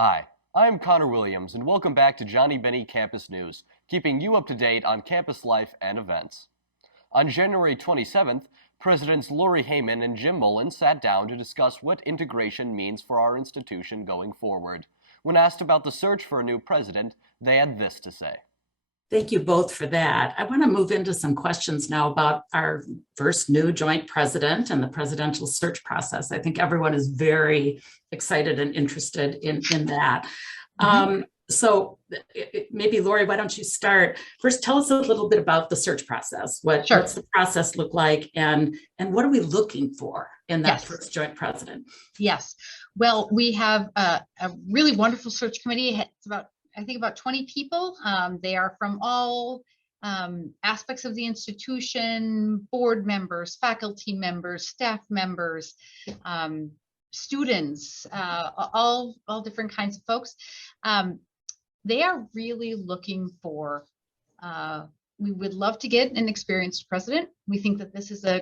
Hi, I'm Connor Williams, and welcome back to Johnnie Bennie Campus News, keeping you up to date on campus life and events. On January 27th, Presidents Lori Hayman and Jim Mullen sat down to discuss what integration means for our institution going forward. When asked about the search for a new president, they had this to say. Thank you both for that. I want to move into some questions now about our first new joint president and the presidential search process. I think everyone is very excited and interested in that. So maybe Lori, why don't you start? First, tell us a little bit about the search process. What's the process look like, and what are we looking for in that first joint president? Yes. Well, we have a really wonderful search committee. It's about 20 people. They are from all aspects of the institution: board members, faculty members, staff members, students, all different kinds of folks. They are really looking for, we would love to get an experienced president. We think that this is a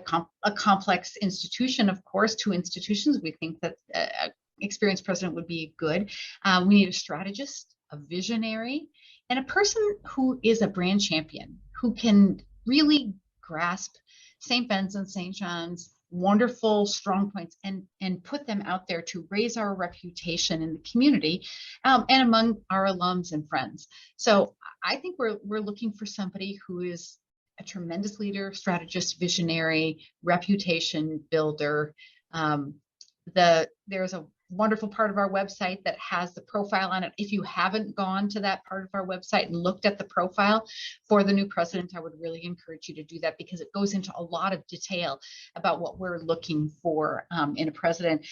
complex institution, of course, two institutions. We think that an experienced president would be good. We need a strategist, a visionary, and a person who is a brand champion, who can really grasp St. Ben's and St. John's wonderful strong points and put them out there to raise our reputation in the community and among our alums and friends. So I think we're looking for somebody who is a tremendous leader, strategist, visionary, reputation builder. There's a wonderful part of our website that has the profile on it. If you haven't gone to that part of our website and looked at the profile for the new president, I would really encourage you to do that, because it goes into a lot of detail about what we're looking for in a president.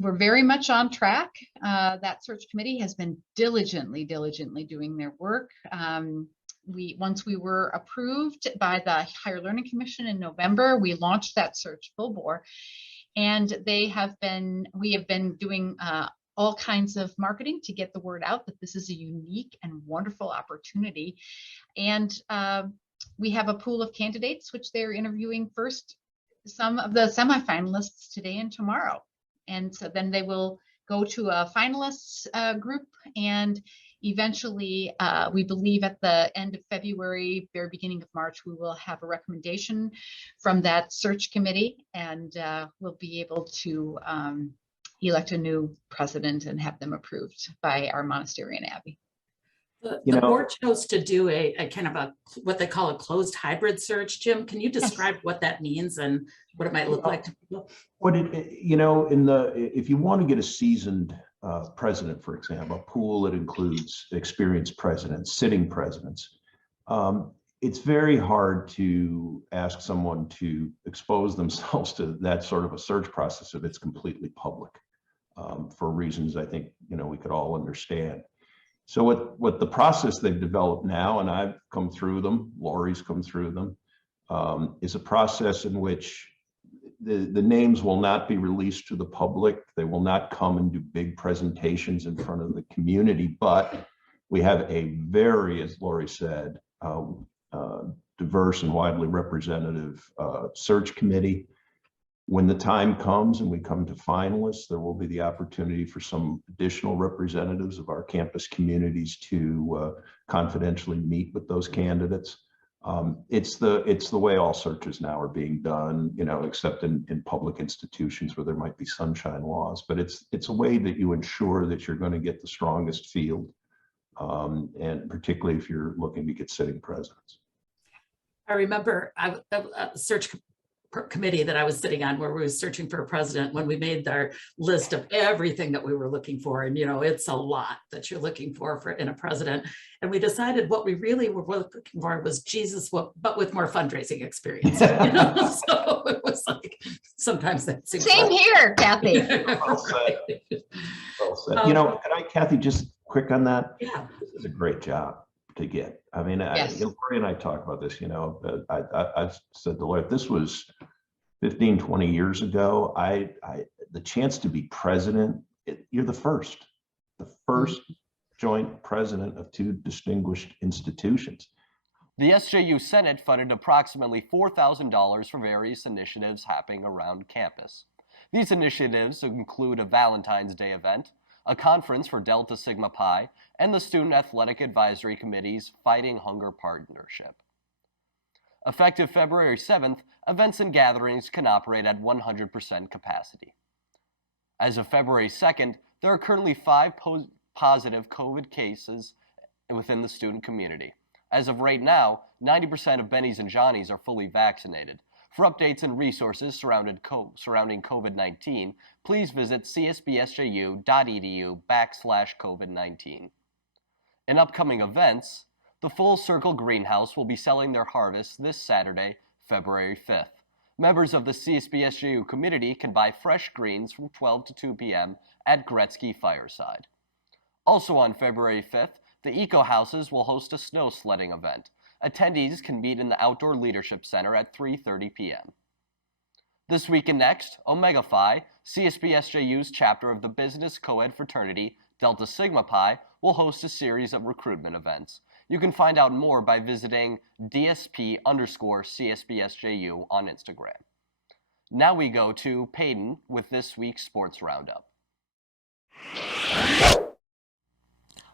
We're very much on track. That search committee has been diligently doing their work. Once we were approved by the Higher Learning Commission in November, we launched that search full bore. And we have been doing all kinds of marketing to get the word out that this is a unique and wonderful opportunity. And we have a pool of candidates, which they're interviewing first, some of the semifinalists today and tomorrow. And so then they will go to a finalists group, and eventually, we believe at the end of February, very beginning of March, we will have a recommendation from that search committee, and we'll be able to elect a new president and have them approved by our monastery in Abbey. The board chose to do a kind of what they call a closed hybrid search. Jim, can you describe what that means and what it might look like to people? If you want to get a seasoned president, for example, a pool that includes experienced presidents, sitting presidents, it's very hard to ask someone to expose themselves to that sort of a search process if it's completely public, for reasons I think we could all understand. So what the process they've developed now, and I've come through them, Lori's come through them, is a process in which the names will not be released to the public. They will not come and do big presentations in front of the community, but we have a very, as Lori said, diverse and widely representative search committee. When the time comes and we come to finalists, there will be the opportunity for some additional representatives of our campus communities to confidentially meet with those candidates. It's the way all searches now are being done, except in public institutions where there might be sunshine laws. But it's a way that you ensure that you're going to get the strongest field, and particularly if you're looking to get sitting presidents. I remember a search committee that I was sitting on where we were searching for a president, when we made our list of everything that we were looking for. And, it's a lot that you're looking for in a president. And we decided what we really were looking for was Jesus, but with more fundraising experience. So it was like, sometimes that seems Same here, Kathy. Well said. Well said. Can I, Kathy, just quick on that? Yeah. This is a great job to get. I mean, Yes. Lori and I talk about this, I've said to Lori, this was 15, 20 years ago. The chance to be president, you're the first joint president of two distinguished institutions. The SJU Senate funded approximately $4,000 for various initiatives happening around campus. These initiatives include a Valentine's Day event, a conference for Delta Sigma Pi, and the Student Athletic Advisory Committee's Fighting Hunger Partnership. Effective February 7th, events and gatherings can operate at 100% capacity. As of February 2nd, there are currently 5 positive COVID cases within the student community. As of right now, 90% of Bennies and Johnnies are fully vaccinated. For updates and resources surrounding COVID-19, please visit csbsju.edu/COVID-19. In upcoming events, the Full Circle Greenhouse will be selling their harvest this Saturday, February 5th. Members of the CSBSJU community can buy fresh greens from 12 to 2 p.m. at Gretzky Fireside. Also on February 5th, the Eco Houses will host a snow sledding event. Attendees can meet in the Outdoor Leadership Center at 3:30 p.m. This week and next, Omega Phi, CSBSJU's chapter of the business co-ed fraternity Delta Sigma Pi, will host a series of recruitment events. You can find out more by visiting DSP_CSBSJU on Instagram. Now we go to Peyton with this week's Sports Roundup.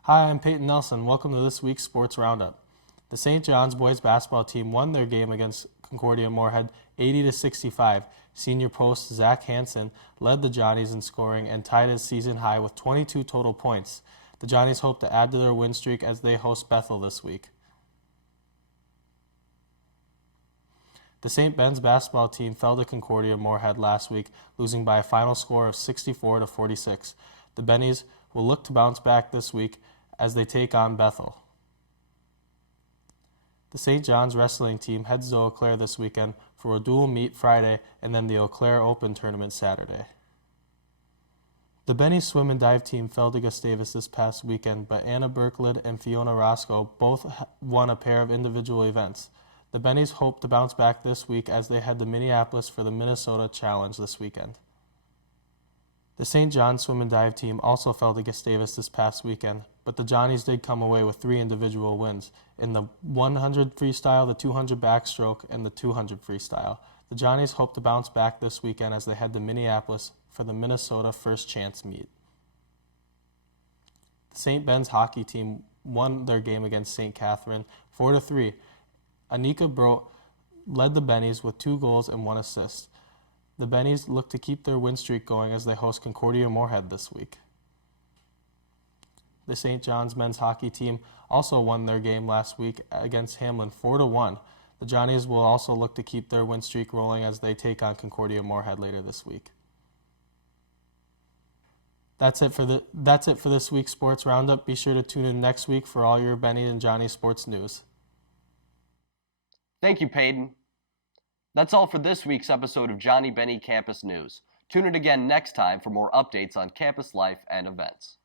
Hi, I'm Peyton Nelson. Welcome to this week's Sports Roundup. The St. John's boys basketball team won their game against Concordia Moorhead 80-65. Senior post Zach Hansen led the Johnnies in scoring and tied his season high with 22 total points. The Johnnies hope to add to their win streak as they host Bethel this week. The St. Ben's basketball team fell to Concordia Moorhead last week, losing by a final score of 64-46. The Bennies will look to bounce back this week as they take on Bethel. The St. John's wrestling team heads to Eau Claire this weekend for a dual meet Friday and then the Eau Claire Open tournament Saturday. The Benny swim and dive team fell to Gustavus this past weekend, but Anna Berklid and Fiona Roscoe both won a pair of individual events. The Bennies hope to bounce back this week as they head to Minneapolis for the Minnesota Challenge this weekend. The St. John's swim and dive team also fell to Gustavus this past weekend, but the Johnnies did come away with 3 individual wins in the 100 freestyle, the 200 backstroke, and the 200 freestyle. The Johnnies hope to bounce back this weekend as they head to Minneapolis for the Minnesota First Chance meet. The St. Ben's hockey team won their game against St. Catherine 4-3. Anika Brote led the Bennies with 2 goals and 1 assist. The Bennies look to keep their win streak going as they host Concordia Moorhead this week. The St. John's men's hockey team also won their game last week against Hamlin 4-1. The Johnnies will also look to keep their win streak rolling as they take on Concordia Moorhead later this week. That's it for this week's Sports Roundup. Be sure to tune in next week for all your Benny and Johnny sports news. Thank you, Peyton. That's all for this week's episode of Johnnie Bennie Campus News. Tune in again next time for more updates on campus life and events.